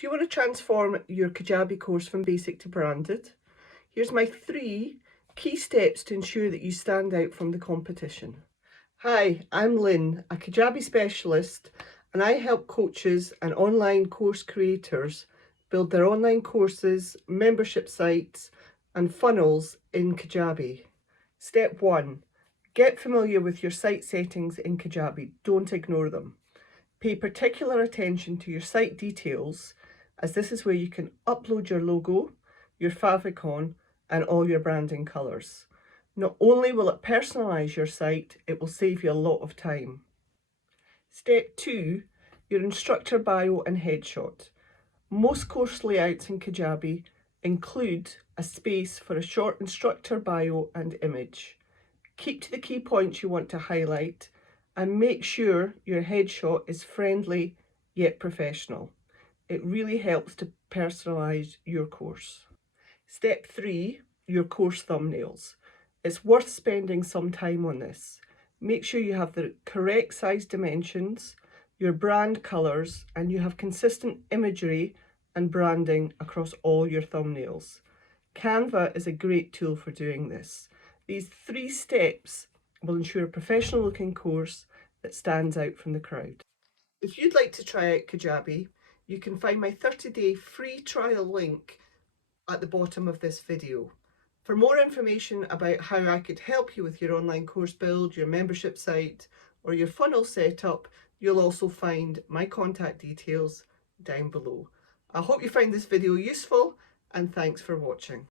Do you want to transform your Kajabi course from basic to branded? Here's my 3 key steps to ensure that you stand out from the competition. Hi, I'm Lynn, a Kajabi specialist, and I help coaches and online course creators build their online courses, membership sites, and funnels in Kajabi. Step 1. Get familiar with your site settings in Kajabi. Don't ignore them. Pay particular attention to your site details, as this is where you can upload your logo, your favicon, and all your branding colours. Not only will it personalise your site, it will save you a lot of time. Step 2, your instructor bio and headshot. Most course layouts in Kajabi include a space for a short instructor bio and image. Keep to the key points you want to highlight and make sure your headshot is friendly yet professional. It really helps to personalise your course. Step 3, your course thumbnails. It's worth spending some time on this. Make sure you have the correct size dimensions, your brand colours, and you have consistent imagery and branding across all your thumbnails. Canva is a great tool for doing this. These 3 steps will ensure a professional looking course that stands out from the crowd. If you'd like to try out Kajabi, you can find my 30-day free trial link at the bottom of this video. For more information about how I could help you with your online course build, your membership site, or your funnel setup, you'll also find my contact details down below. I hope you find this video useful, and thanks for watching.